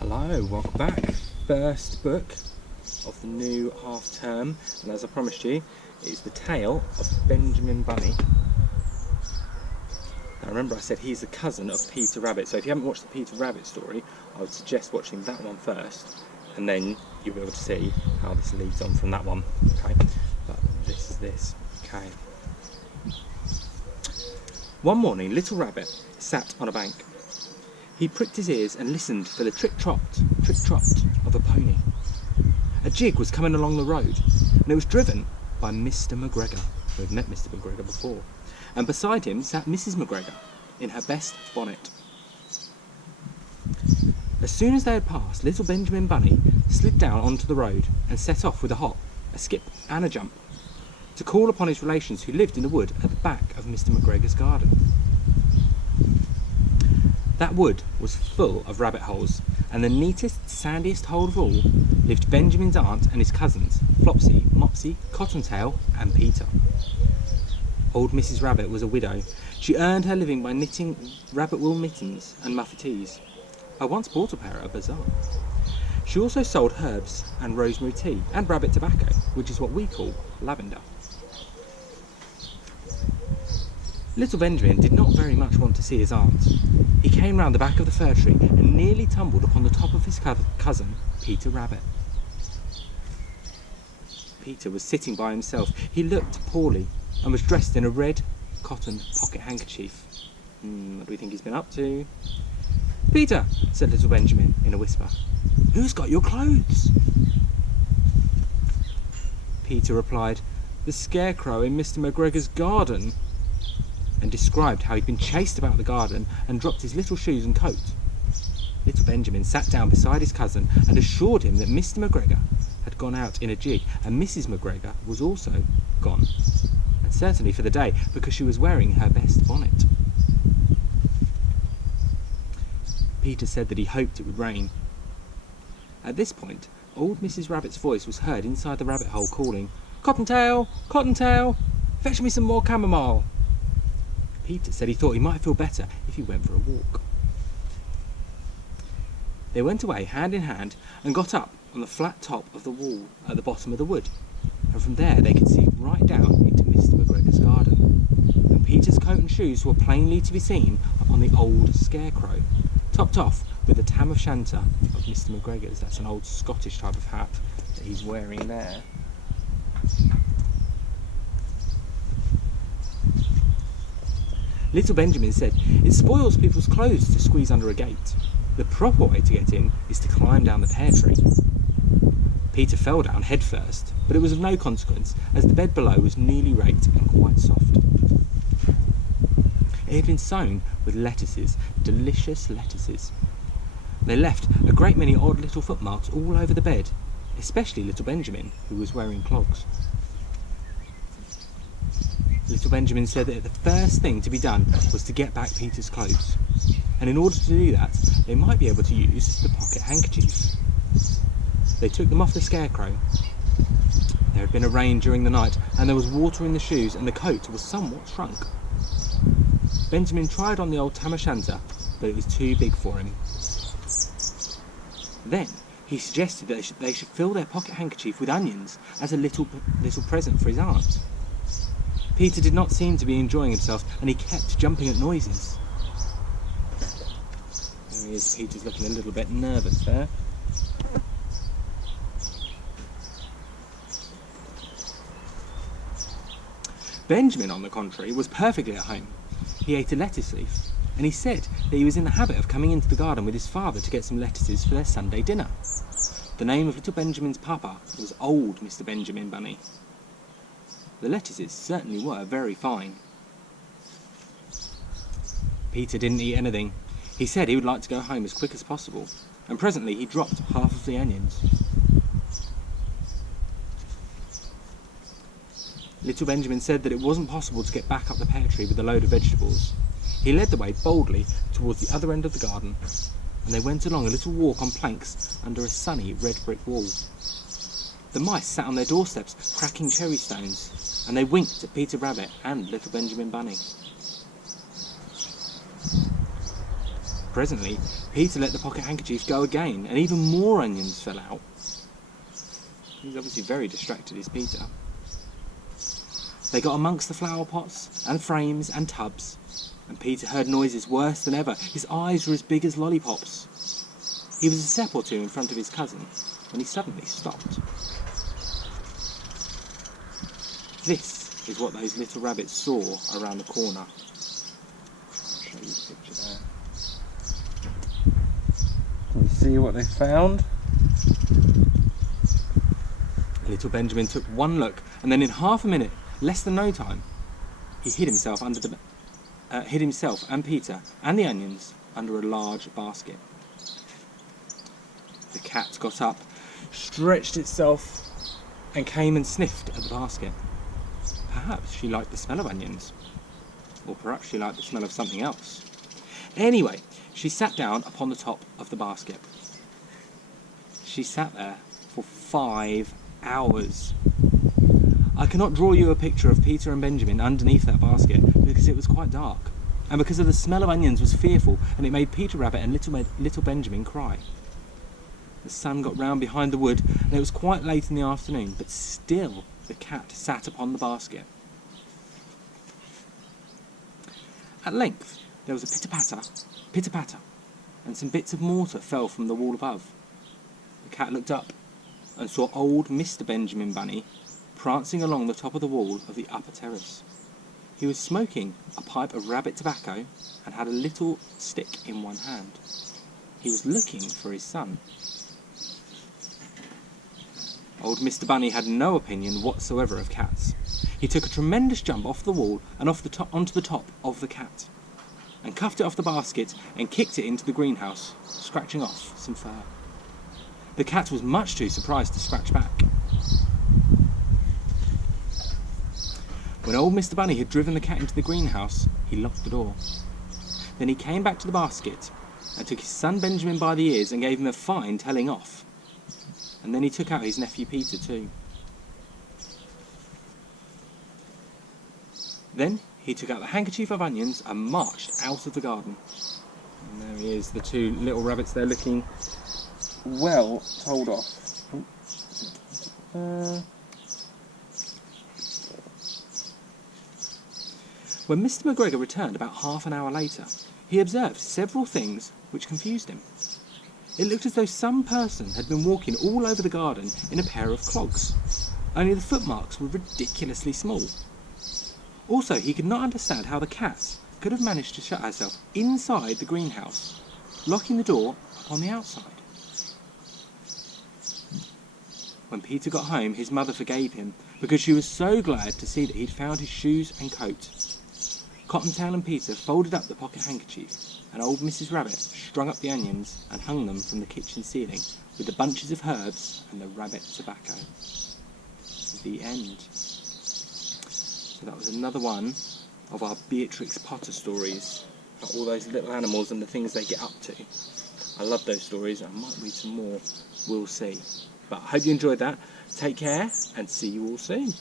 Hello, welcome back. First book of the new half term, and as I promised you, it is the tale of Benjamin Bunny. Now remember I said he's the cousin of Peter Rabbit, so if you haven't watched the Peter Rabbit story, I would suggest watching that one first, and then you'll be able to see how this leads on from that one, okay? But this is this, okay? One morning, Little Rabbit sat on a bank. He pricked his ears and listened for the trick-trot of a pony. A gig was coming along the road, and it was driven by Mr. McGregor. We've met Mr. McGregor before. And beside him sat Mrs. McGregor in her best bonnet. As soon as they had passed, little Benjamin Bunny slid down onto the road and set off with a hop, a skip and a jump to call upon his relations who lived in the wood at the back of Mr. McGregor's garden. That wood was full of rabbit holes, and the neatest, sandiest hole of all lived Benjamin's aunt and his cousins, Flopsy, Mopsy, Cottontail and Peter. Old Mrs. Rabbit was a widow. She earned her living by knitting rabbit wool mittens and muffetees. I once bought a pair at a bazaar. She also sold herbs and rosemary tea and rabbit tobacco, which is what we call lavender. Little Benjamin did not very much want to see his aunt. He came round the back of the fir tree and nearly tumbled upon the top of his cousin, Peter Rabbit. Peter was sitting by himself. He looked poorly and was dressed in a red cotton pocket handkerchief. What do we think he's been up to? "Peter," said little Benjamin in a whisper, "who's got your clothes?" Peter replied, "The scarecrow in Mr. McGregor's garden," and described how he'd been chased about the garden and dropped his little shoes and coat. Little Benjamin sat down beside his cousin and assured him that Mr. McGregor had gone out in a gig, and Mrs. McGregor was also gone, and certainly for the day, because she was wearing her best bonnet. Peter said that he hoped it would rain. At this point, old Mrs. Rabbit's voice was heard inside the rabbit hole calling, "Cottontail, Cottontail, fetch me some more chamomile." Peter said he thought he might feel better if he went for a walk. They went away hand in hand and got up on the flat top of the wall at the bottom of the wood, and from there they could see right down into Mr. McGregor's garden. And Peter's coat and shoes were plainly to be seen upon the old scarecrow, topped off with a tam of shanter of Mr. McGregor's. That's an old Scottish type of hat that he's wearing there. Little Benjamin said, "It spoils people's clothes to squeeze under a gate. The proper way to get in is to climb down the pear tree." Peter fell down head first, but it was of no consequence, as the bed below was newly raked and quite soft. It had been sown with lettuces, delicious lettuces. They left a great many odd little footmarks all over the bed, especially little Benjamin, who was wearing clogs. Little Benjamin said that the first thing to be done was to get back Peter's clothes, and in order to do that, they might be able to use the pocket handkerchief. They took them off the scarecrow. There had been a rain during the night, and there was water in the shoes, and the coat was somewhat shrunk. Benjamin tried on the old tam o' shanter, but it was too big for him. Then he suggested that they should fill their pocket handkerchief with onions as a little present for his aunt. Peter did not seem to be enjoying himself, and he kept jumping at noises. There he is, Peter's looking a little bit nervous there. Benjamin, on the contrary, was perfectly at home. He ate a lettuce leaf, and he said that he was in the habit of coming into the garden with his father to get some lettuces for their Sunday dinner. The name of little Benjamin's papa was old Mr. Benjamin Bunny. The lettuces certainly were very fine. Peter didn't eat anything. He said he would like to go home as quick as possible, and presently he dropped half of the onions. Little Benjamin said that it wasn't possible to get back up the pear tree with a load of vegetables. He led the way boldly towards the other end of the garden, and they went along a little walk on planks under a sunny red brick wall. The mice sat on their doorsteps cracking cherry stones, and they winked at Peter Rabbit and little Benjamin Bunny. Presently, Peter let the pocket handkerchief go again, and even more onions fell out. He's obviously very distracted, is Peter. They got amongst the flower pots and frames and tubs, and Peter heard noises worse than ever. His eyes were as big as lollipops. He was a step or two in front of his cousin when he suddenly stopped. This is what those little rabbits saw around the corner. I'll show you the picture there. Can you see what they found? Little Benjamin took one look, and then in half a minute, less than no time, he hid himself and Peter and the onions under a large basket. The cat got up, stretched itself, and came and sniffed at the basket. Perhaps she liked the smell of onions, or perhaps she liked the smell of something else. Anyway, she sat down upon the top of the basket. She sat there for 5 hours. I cannot draw you a picture of Peter and Benjamin underneath that basket because it was quite dark, and because of the smell of onions was fearful, and it made Peter Rabbit and little Benjamin cry. The sun got round behind the wood, and it was quite late in the afternoon, but still the cat sat upon the basket. At length there was a pitter-patter, and some bits of mortar fell from the wall above. The cat looked up and saw old Mr. Benjamin Bunny prancing along the top of the wall of the upper terrace. He was smoking a pipe of rabbit tobacco and had a little stick in one hand. He was looking for his son. Old Mr. Bunny had no opinion whatsoever of cats. He took a tremendous jump off the wall and onto the top of the cat, and cuffed it off the basket and kicked it into the greenhouse, scratching off some fur. The cat was much too surprised to scratch back. When old Mr. Bunny had driven the cat into the greenhouse, he locked the door. Then he came back to the basket and took his son Benjamin by the ears and gave him a fine telling off. And then he took out his nephew Peter too. Then he took out the handkerchief of onions and marched out of the garden. And there he is, the two little rabbits there looking well told off. When Mr. McGregor returned about half an hour later, he observed several things which confused him. It looked as though some person had been walking all over the garden in a pair of clogs, only the footmarks were ridiculously small. Also, he could not understand how the cat could have managed to shut herself inside the greenhouse, locking the door upon the outside. When Peter got home, his mother forgave him because she was so glad to see that he'd found his shoes and coat. Cottontail and Peter folded up the pocket handkerchief, and old Mrs. Rabbit strung up the onions and hung them from the kitchen ceiling with the bunches of herbs and the rabbit tobacco. The end. So that was another one of our Beatrix Potter stories about all those little animals and the things they get up to. I love those stories. I might read some more. We'll see. But I hope you enjoyed that. Take care and see you all soon.